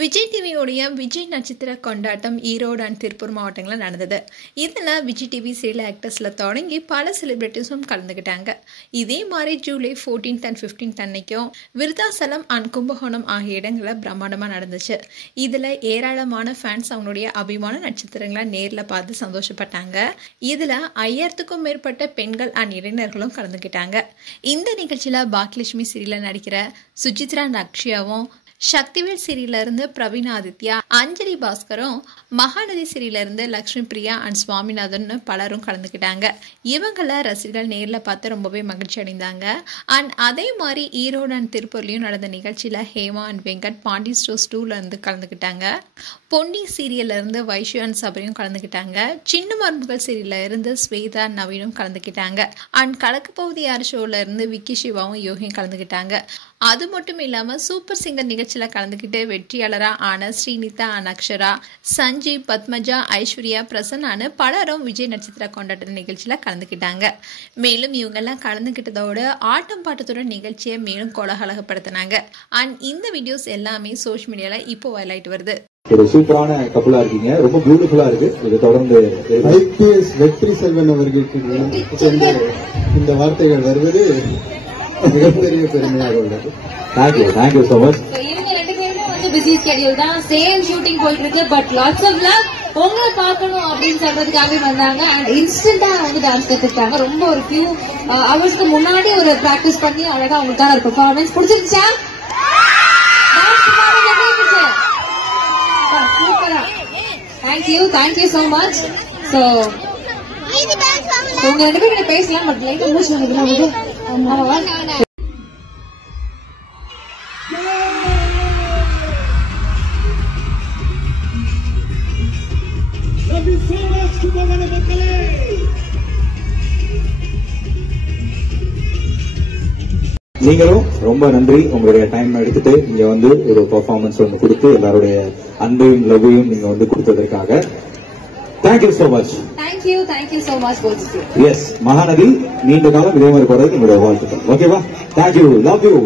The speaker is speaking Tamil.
விஜய் டிவியோடைய விஜய் நட்சத்திர கொண்டாட்டம் ஈரோடு அண்ட் திருப்பூர் மாவட்டங்களில் நடந்தது. இதில் விஜய் டிவி சீரியல் ஆக்டர்ஸில் தொடங்கி பல செலிபிரிட்டிஸும் கலந்துக்கிட்டாங்க. இதே மாதிரி ஜூலை 14th and 15th அன்னைக்கும் விருத்தாசலம் அண்ட் கும்பகோணம் ஆகிய இடங்களில் பிரம்மாண்டமாக நடந்துச்சு. இதில் ஏராளமான ஃபேன்ஸ் அவங்களுடைய அபிமான நட்சத்திரங்களை நேரில் பார்த்து சந்தோஷப்பட்டாங்க. இதில் 5000க்கும் மேற்பட்ட பெண்கள் அண்ட் இளைஞர்களும் கலந்துக்கிட்டாங்க. இந்த நிகழ்ச்சியில் பாக்கியலட்சுமி சீரியலில் நடிக்கிற சுஜித்ரா நக்ஷியாவும், சக்திவேல் சீரியல்ல இருந்து பிரவீன் ஆதித்யா, அஞ்சலி பாஸ்கரும், மகாநதி சீரியல்ல இருந்து லக்ஷ்மி பிரியா அண்ட் சுவாமிநாதன் பலரும் கலந்துக்கிட்டாங்க. இவங்கள ரசிகர்கள் நேரில் பார்த்து ரொம்பவே மகிழ்ச்சி அடைந்தாங்க. அண்ட் அதே மாதிரி ஈரோடு அண்ட் திருப்பூர்லையும் நடந்த நிகழ்ச்சியில் ஹேமா அண்ட் வெங்கட் பாண்டி ஸ்டோர்ஸ் 2ல இருந்து கலந்துக்கிட்டாங்க. பொன்னி சீரியல்ல இருந்து வைஷு அண்ட் சபரியும் கலந்துக்கிட்டாங்க. சின்ன மருமகள் சீரியல்ல இருந்து ஸ்வேதா நவீனும் கலந்துக்கிட்டாங்க. அண்ட் கலக்கு பகுதி யார் ஷோல இருந்து விக்கி சிவாவும் யோகியும் கலந்துக்கிட்டாங்க. அது மட்டும் இல்லாமல் சூப்பர் சிங்கர் நிகழ்ச்சியில் கலந்துக்கிட்டு வெற்றியாளராக ஆன ஸ்ரீனிதா அண்ட் அக்ஷரா, சஞ்சீவ், பத்மஜா, ஐஸ்வர்யா, பிரசன்னான்னு பலரும் விஜய் நட்சத்திர கொண்டாட்ட நிகழ்ச்சியில் கலந்துக்கிட்டாங்க. மேலும் இவங்கெல்லாம் கலந்துக்கிட்டதோடு ஆட்டம் பாட்டத்தோட நிகழ்ச்சியை மேலும் கோலாகலப்படுத்தினாங்க. அண்ட் இந்த வீடியோஸ் எல்லாமே சோஷியல் மீடியாவில் இப்போ வைரல் ஆயிட்டு வருது. ஒரு சூப்பரான கப்பலா இருக்கீங்க, ரொம்ப பியூட்டிஃபுல்லா இருக்கு. இதை தொடர்ந்து IPS வெற்றி செல்வன் அவர்களுக்கு இந்த வார்த்தைகள் வருவது மிகப்பெரிய பெருமையாக உள்ளது. Thank you so much. இவங்க ரெண்டு பேருமே வந்து பிஸி ஸ்கெடியூல் தான், சேம் ஷூட்டிங் போயிட்டு இருக்கு. பட் லாட்ஸ் ஆஃப் லவ், உங்களை பார்க்கணும் அப்படின்னு சொல்றதுக்காகவே வந்தாங்க. அண்ட் இன்ஸ்டன்டா வந்து டான்ஸ் கத்துக்கிட்டாங்க. ரொம்ப ஒரு ஃபியூ ஹவர்ஸ்க்கு முன்னாடி ஒரு பிராக்டிஸ் பண்ணி அழகா அவங்களுக்கான ஒரு பெர்ஃபார்மன்ஸ் பிடிச்சிருச்சா? Thank you so much. சோ உங்க ரெண்டு பேரும் பேசலாம், பட் லைட்டா மூச்சு வந்து நீங்களும் ரொம்ப நன்றி. உங்களுடைய டைம் எடுத்துட்டு இங்க வந்து ஒரு பெர்ஃபார்மன்ஸ் ஒன்று கொடுத்து எல்லாருடைய அன்பையும் லவ்வையும் நீங்க வந்து கொடுத்ததற்காக thank you so much. Thank you so much both of you. Yes, Mahanadi நீண்ட காலம் இதே மாதிரி போறது என்னுடைய வாழ்த்துக்கள். ஓகேவா? Thank you, love you.